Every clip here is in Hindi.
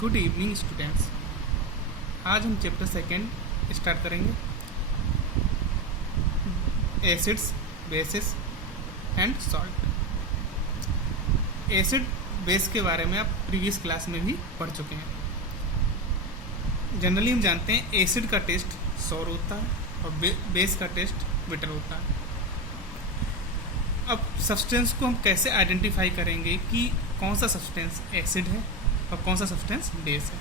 Good evening students. आज हम चैप्टर सेकेंड स्टार्ट करेंगे, acids, basis and salt. Acid base के बारे में आप प्रीवियस क्लास में भी पढ़ चुके हैं। जनरली हम जानते हैं एसिड का टेस्ट सॉर होता है और बेस का टेस्ट बिटर होता है। अब सब्सटेंस को हम कैसे आइडेंटिफाई करेंगे कि कौन सा सब्सटेंस एसिड है और कौन सा सब्सटेंस बेस है।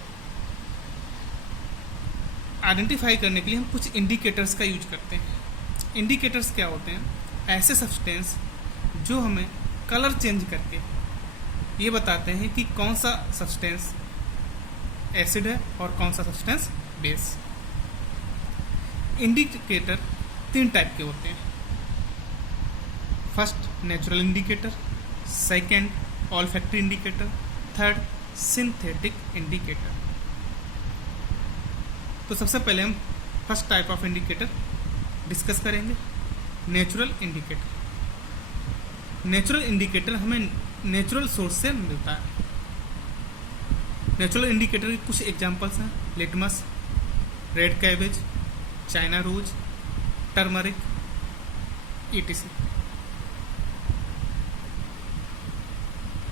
आइडेंटिफाई करने के लिए हम कुछ इंडिकेटर्स का यूज करते हैं। इंडिकेटर्स क्या होते हैं? ऐसे सब्सटेंस जो हमें कलर चेंज करके ये बताते हैं कि कौन सा सब्सटेंस एसिड है और कौन सा सब्सटेंस बेस। इंडिकेटर 3 टाइप के होते हैं। First natural indicator, second olfactory indicator, third synthetic indicator. तो सबसे पहले हम first type of indicator discuss करेंगे, नेचुरल इंडिकेटर। नेचुरल इंडिकेटर हमें नेचुरल सोर्स से मिलता है। नेचुरल इंडिकेटर के कुछ एग्जांपल्स हैं: litmus, red cabbage, China rose, turmeric, etc।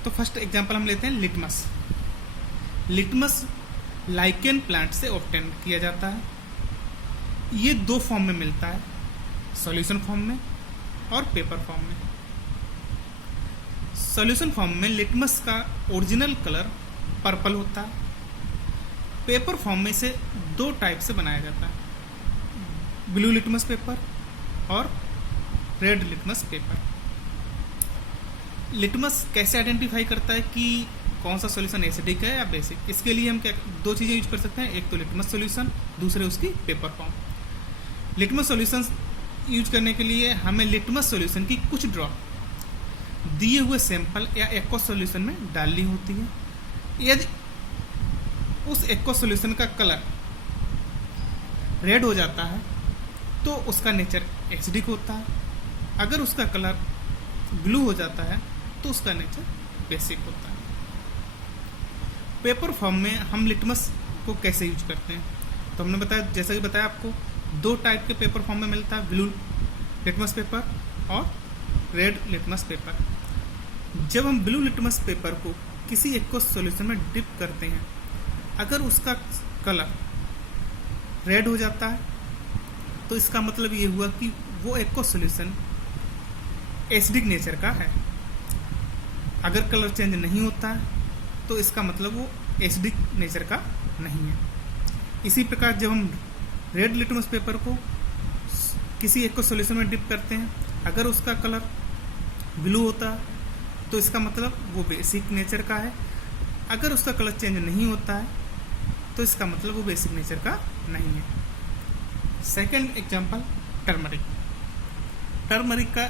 तो फर्स्ट एग्जांपल हम लेते हैं लिटमस। लिटमस लाइकेन प्लांट से ऑब्टेन किया जाता है। ये 2 फॉर्म में मिलता है, सॉल्यूशन फॉर्म में और पेपर फॉर्म में। सॉल्यूशन फॉर्म में लिटमस का ओरिजिनल कलर पर्पल होता है। पेपर फॉर्म में इसे 2 टाइप से बनाया जाता है, ब्लू लिटमस पेपर और रेड लिटमस पेपर। लिटमस कैसे आइडेंटिफाई करता है कि कौन सा सॉल्यूशन एसिडिक है या बेसिक? इसके लिए हम क्या 2 चीज़ें यूज कर सकते हैं, एक तो लिटमस सॉल्यूशन, दूसरे उसकी paper form. Litmus solution use करने के लिए हमें लिटमस सॉल्यूशन की कुछ ड्रॉप दिए हुए सैंपल या एक्वस सॉल्यूशन में डालनी होती है। यदि उस एक्वस सॉल्यूशन का कलर रेड हो जाता है तो उसका नेचर एसिडिक होता है। अगर उसका कलर ब्लू हो जाता है तो उसका नेचर बेसिक होता है। पेपर फॉर्म में हम लिटमस को कैसे यूज करते हैं? तो हमने बताया, जैसा कि बताया आपको, 2 टाइप के पेपर फॉर्म में मिलता है, ब्लू लिटमस पेपर और रेड लिटमस पेपर। जब हम ब्लू लिटमस पेपर को किसी एक्वस सॉल्यूशन में डिप करते हैं, अगर उसका कलर रेड हो जाता है तो इसका मतलब ये हुआ कि वो एक्वस सॉल्यूशन एसिडिक नेचर का है। अगर कलर चेंज नहीं होता है तो इसका मतलब वो एसिडिक नेचर का नहीं है। इसी प्रकार जब हम रेड लिटमस पेपर को किसी एक्वस सॉल्यूशन में डिप करते हैं, अगर उसका कलर ब्लू होता है तो इसका मतलब वो बेसिक नेचर का है। अगर उसका कलर चेंज नहीं होता है तो इसका मतलब वो बेसिक नेचर का नहीं है। Second example, turmeric. टर्मरिक का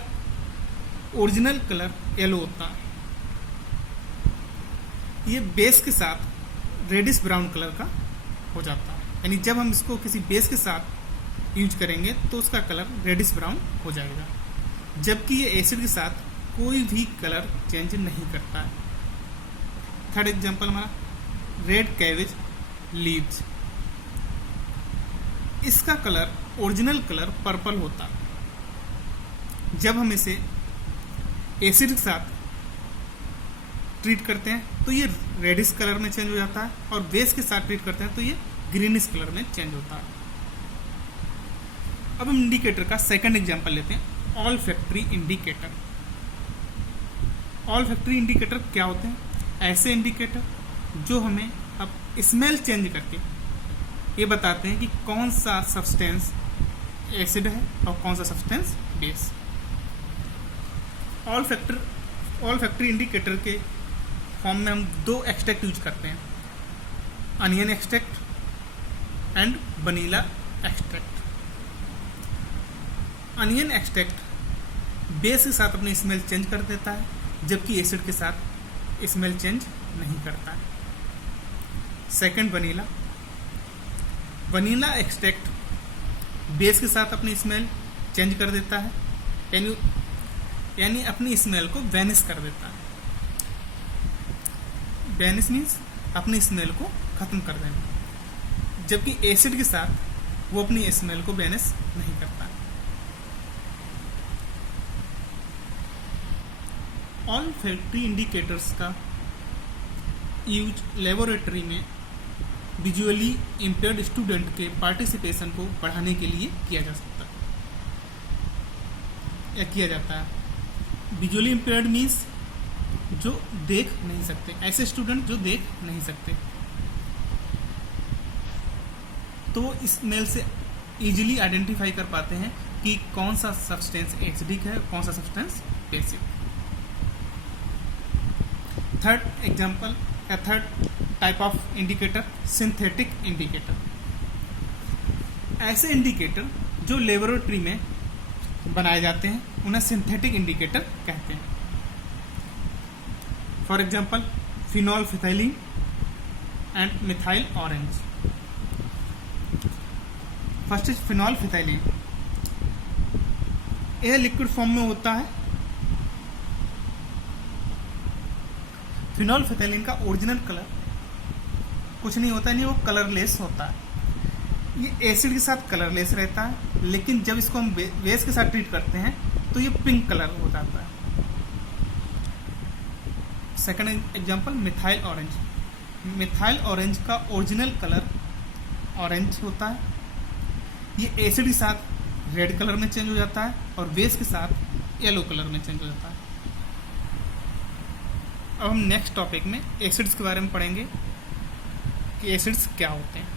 ओरिजिनल कलर येलो होता है। ये बेस के साथ रेडिश ब्राउन कलर का हो जाता है, यानी जब हम इसको किसी बेस के साथ यूज करेंगे तो उसका कलर रेडिश ब्राउन हो जाएगा, जबकि ये एसिड के साथ कोई भी कलर चेंज नहीं करता है। थर्ड एग्जांपल हमारा रेड कैबेज लीव्स। इसका कलर ओरिजिनल कलर पर्पल होता है। जब हम इसे एसिड के साथ ट्रीट करते हैं तो ये रेडिश कलर में चेंज हो जाता है, और बेस के साथ ट्रीट करते हैं तो ये ग्रीनिश कलर में चेंज होता है। अब हम इंडिकेटर का सेकंड एग्जांपल लेते हैं, ऑल्फैक्टरी इंडिकेटर। ऑल्फैक्टरी इंडिकेटर क्या होते हैं? ऐसे इंडिकेटर जो हमें अब स्मेल चेंज करके ये बताते हैं कि कौन सा सब्सटेंस एसिड है और कौन सा सब्सटेंस बेस। ऑल्फैक्टरी इंडिकेटर के फॉर्म में हम 2 एक्सट्रैक्ट यूज करते हैं, onion extract and vanilla extract. Onion extract base के साथ अपनी स्मेल चेंज कर देता है, जबकि एसिड के साथ स्मेल चेंज नहीं करता है। Second vanilla. Vanilla extract base के साथ अपनी स्मेल चेंज कर देता है, यानी अपनी स्मेल को वैनिश कर देता है। वैनिश मीन्स अपनी स्मेल को खत्म कर देना, जबकि एसिड के साथ वो अपनी स्मेल को बैलेंस नहीं करता। ऑल फैक्ट्री इंडिकेटर्स का यूज लेबोरेटरी में विजुअली इम्पेयर्ड स्टूडेंट के पार्टिसिपेशन को बढ़ाने के लिए किया जा सकता है या किया जाता है। विजुअली इम्पेयर्ड मीन्स जो देख नहीं सकते, ऐसे स्टूडेंट जो देख नहीं सकते, तो स्मेल से इजीली आइडेंटिफाई कर पाते हैं कि कौन सा सब्सटेंस एसिडिक है, कौन सा सब्सटेंस बेसिक। थर्ड एग्जाम्पल या third type of indicator, synthetic indicator. ऐसे इंडिकेटर जो लेबोरेटरी में बनाए जाते हैं उन्हें सिंथेटिक इंडिकेटर कहते हैं। For example phenolphthalein and methyl orange. First is phenolphthalein. यह लिक्विड फॉर्म में होता है। फिनॉल फिथाइलिन का ओरिजिनल कलर कुछ नहीं होता है, नहीं वो कलरलेस होता है। ये एसिड के साथ कलरलेस रहता है, लेकिन जब इसको हम बेस के साथ ट्रीट करते हैं तो ये पिंक कलर हो जाता है। Second example methyl orange. Methyl orange का ओरिजिनल कलर ऑरेंज होता है। ये एसिड के साथ रेड कलर में चेंज हो जाता है और बेस के साथ येलो कलर में चेंज हो जाता है। अब हम नेक्स्ट टॉपिक में एसिड्स के बारे में पढ़ेंगे कि एसिड्स क्या होते हैं।